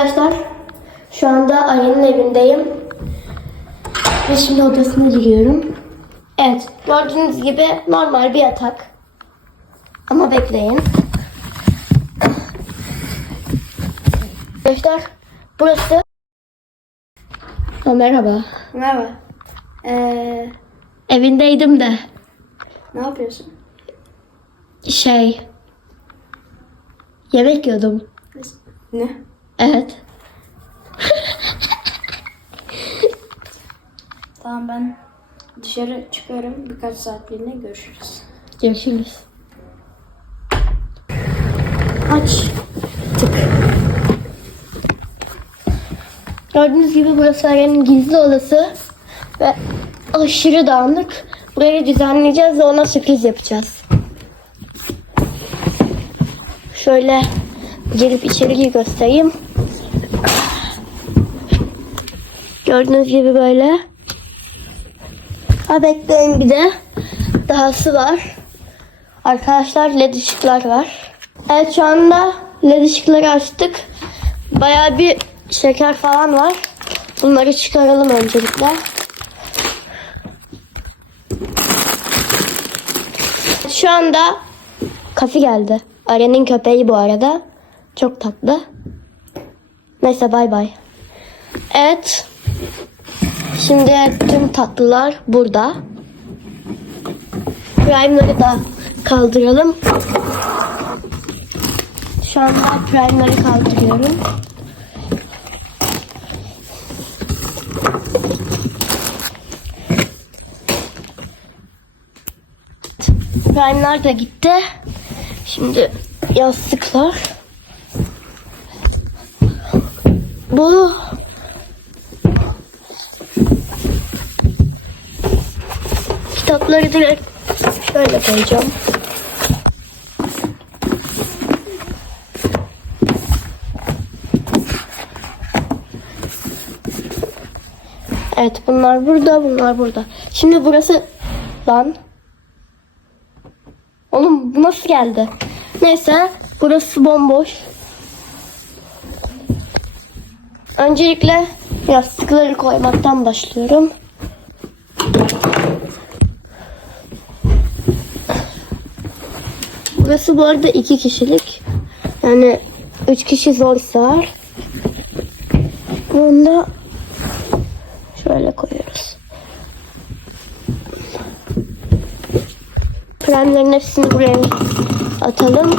Arkadaşlar şu anda Aya'nın evindeyim. Ve şimdi odasına giriyorum. Evet gördüğünüz gibi normal bir yatak. Ama bekleyin. Arkadaşlar burası. Ha, merhaba. Merhaba. Ee, Evindeydim de ne yapıyorsun? şey yemek yiyordum. Ne? Evet. Tamam ben dışarı çıkıyorum. Birkaç saatliğine görüşürüz. Görüşürüz. Aç. Tık. Gördüğünüz gibi burası Aren'in gizli odası. Ve aşırı dağınık. Burayı düzenleyeceğiz ve ona sürpriz yapacağız. Şöyle gelip içeriği göstereyim. Gördüğünüz gibi böyle. Ha bekleyin bir de. Dahası var. Arkadaşlar led ışıklar var. Evet şu anda led ışıkları açtık. Bayağı bir şeker falan var. Bunları çıkaralım öncelikle. Şu anda kafi geldi. Aren'in köpeği bu arada. Çok tatlı. Neyse bay bay. Evet. Şimdi tüm tatlılar burada. Prime'ları da kaldıralım. Şu anda prime'ları kaldırıyorum. Prime'lar da gitti. Şimdi yastıklar. Bu kitapları direkt şöyle koyacağım. Evet bunlar burada bunlar burada. Şimdi burası lan. Oğlum bu nasıl geldi? Neyse burası bomboş. Öncelikle yastıkları koymaktan başlıyorum. Burası bu arada iki kişilik. Yani üç kişi zor sığar. Bunu da şöyle koyuyoruz. Kremlerin hepsini buraya atalım.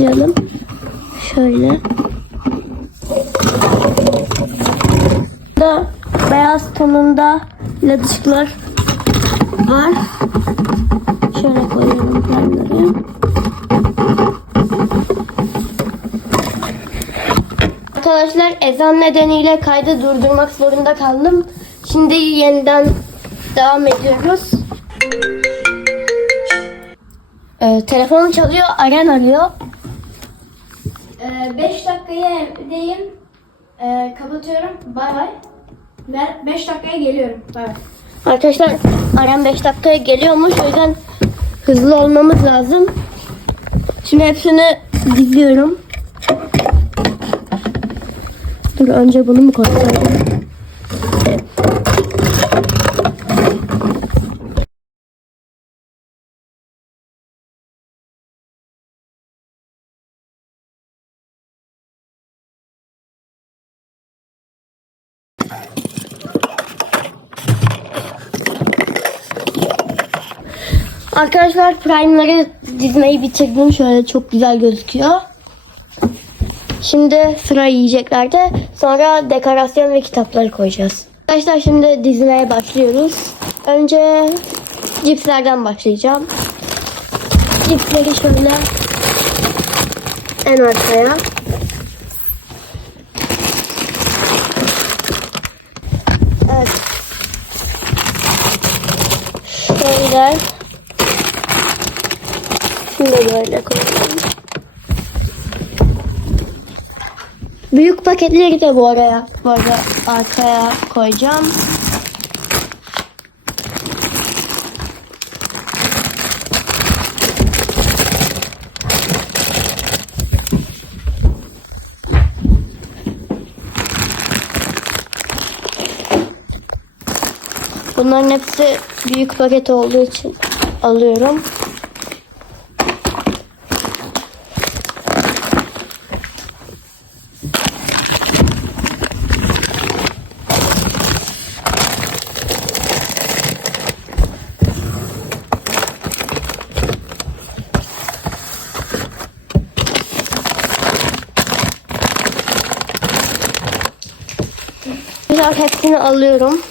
Başlayalım. Şöyle. Da beyaz tonunda led ışıklar var. Şöyle koyuyorum kendileri. Arkadaşlar ezan nedeniyle kaydı durdurmak zorunda kaldım. Şimdi yeniden devam ediyoruz. Ee, telefon çalıyor, Aren arıyor. 5 dakikaya evdeyim. Ee, kapatıyorum. Bay bay. Ve 5 dakikaya geliyorum. Bay bay. Arkadaşlar Aren 5 dakikaya geliyormuş. O yüzden hızlı olmamız lazım. Şimdi hepsini diziyorum. Dur önce bunu mu koysaydım? Arkadaşlar prime'ları dizmeyi bitirdim. Şöyle çok güzel gözüküyor. Şimdi sıra yiyeceklerde. Sonra dekorasyon ve kitapları koyacağız. Arkadaşlar şimdi dizmeye başlıyoruz. Önce cipslerden başlayacağım. Cipsleri şöyle en arkaya. Evet. Şöyle Şunu da böyle koyalım. Büyük paketleri de bu araya, bu arada arkaya koyacağım. Bunların hepsi büyük paket olduğu için alıyorum. Güzel hepsini alıyorum.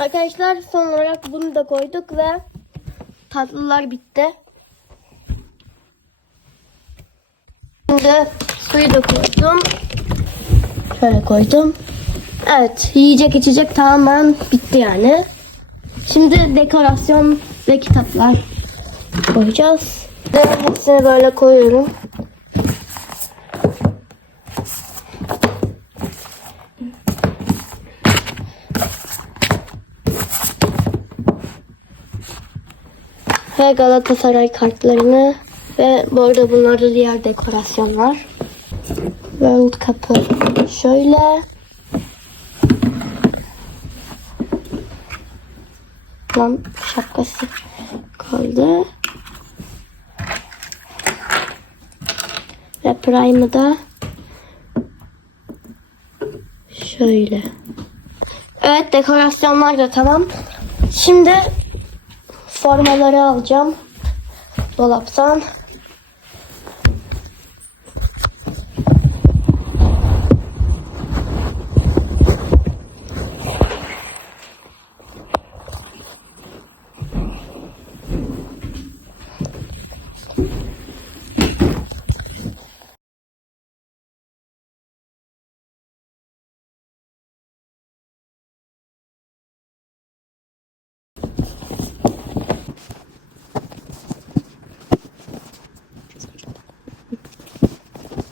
Arkadaşlar son olarak bunu da koyduk ve tatlılar bitti. Şimdi suyu da koydum. Şöyle koydum. Evet yiyecek içecek tamamen bitti yani. Şimdi dekorasyon ve kitaplar koyacağız. Ve hepsini böyle koyuyorum. Ve Galatasaray kartlarını ve bu arada bunlarda diğer dekorasyon var. World Cup'ı şöyle. Lan şapkası kaldı. Ve Prime'ı da şöyle. Evet dekorasyonlar da tamam. Şimdi formaları alacağım dolaptan.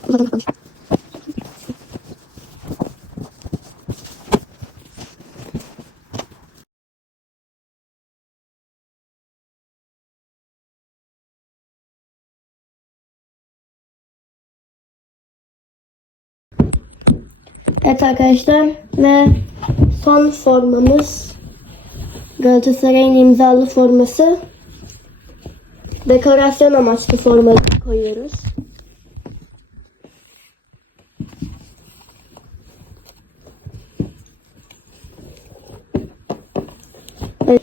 Evet arkadaşlar ve son formamız Galatasaray'ın imzalı forması. Dekorasyon amaçlı forma koyuyoruz. Evet.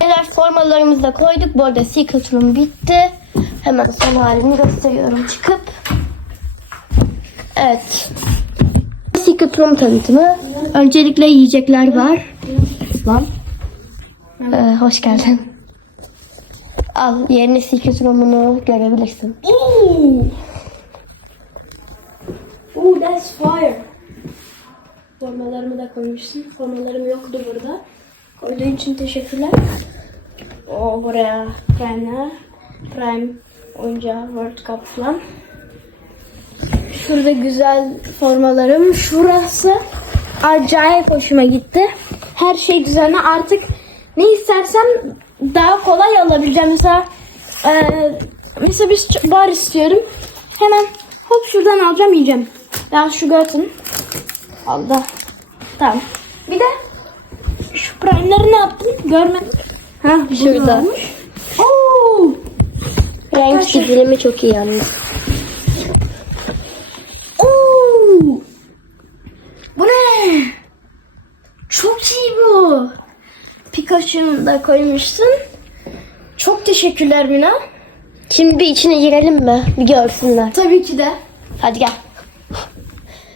Beyler formalarımızı da koyduk. Bu arada Secret Room bitti. Hemen son halini gösteriyorum çıkıp. Evet. Secret Room tanıtımı. Öncelikle yiyecekler var. Lan. Ee, hoş geldin. Al yeni Secret Room'unu görebilirsin. Ooh. Ooh, that's fire. Formalarımı da koymuşsun. Formalarım yoktu burada. Koyduğun için teşekkürler. O buraya Prime'ler. Prime oyuncağı World Cup falan. Şurada güzel formalarım. Şurası acayip hoşuma gitti. Her şey düzenli. Artık ne istersem daha kolay alabileceğim. Mesela e, mesela biz ç- bar istiyorum. Hemen hop şuradan alacağım yiyeceğim. Daha şu atın. Al da. Tamam. Bir de şu prime'ları ne yaptın? Görmedim. Ha Şurada. Oo! Renk çizilimi çok iyi yalnız. Oo! Bu ne? Çok iyi bu. Pikachu'nu da koymuşsun. Çok teşekkürler Mina. Şimdi bir içine girelim mi? Bir görsünler. Tabii ki de. Hadi gel.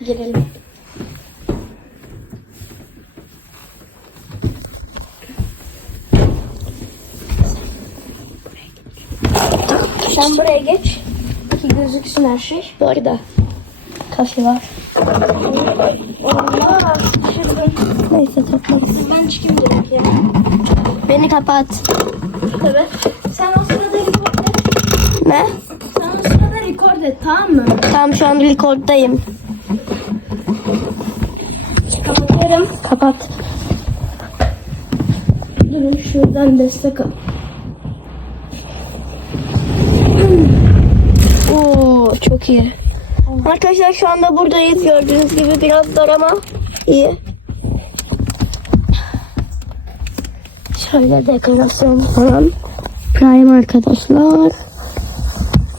Girelim. Sen buraya geç. Ki gözüksün her şey. Bu arada kafe var. Allah şuradan. Neyse toplarız. Ben çıkayım direkt ya. Beni kapat. Tabii. Sen o sırada record et. Ne? Sen o sırada record et tamam mı? Tamam şu an rekorddayım. Kapatıyorum. Kapat. Durun şuradan destek al. Çok iyi. Arkadaşlar şu anda buradayız. Gördüğünüz gibi biraz dar ama iyi. Şöyle dekorasyon falan. Prime arkadaşlar.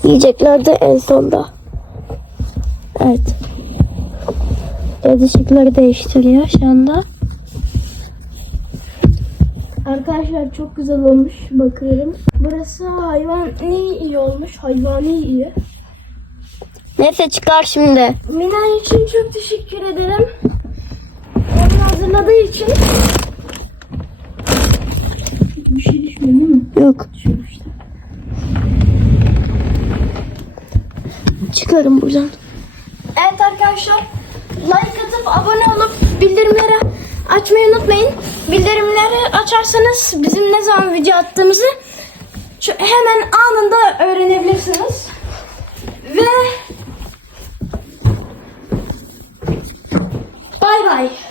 Yiyecekler de en sonda. Evet. Göz ışıkları değiştiriyor şu anda. Arkadaşlar çok güzel olmuş. Bakıyorum. Burası hayvani iyi olmuş. Hayvani iyi. Neyse çıkar şimdi. Mina için çok teşekkür ederim. Onu hazırladığı için. Bir şey düşmüyor değil mi? Yok. Düşmüştü. Çıkarım buradan. Evet arkadaşlar. Like atıp abone olup bildirimleri açmayı unutmayın. Bildirimleri açarsanız bizim ne zaman video attığımızı hemen anında öğrenebilirsiniz. Ve bay bay.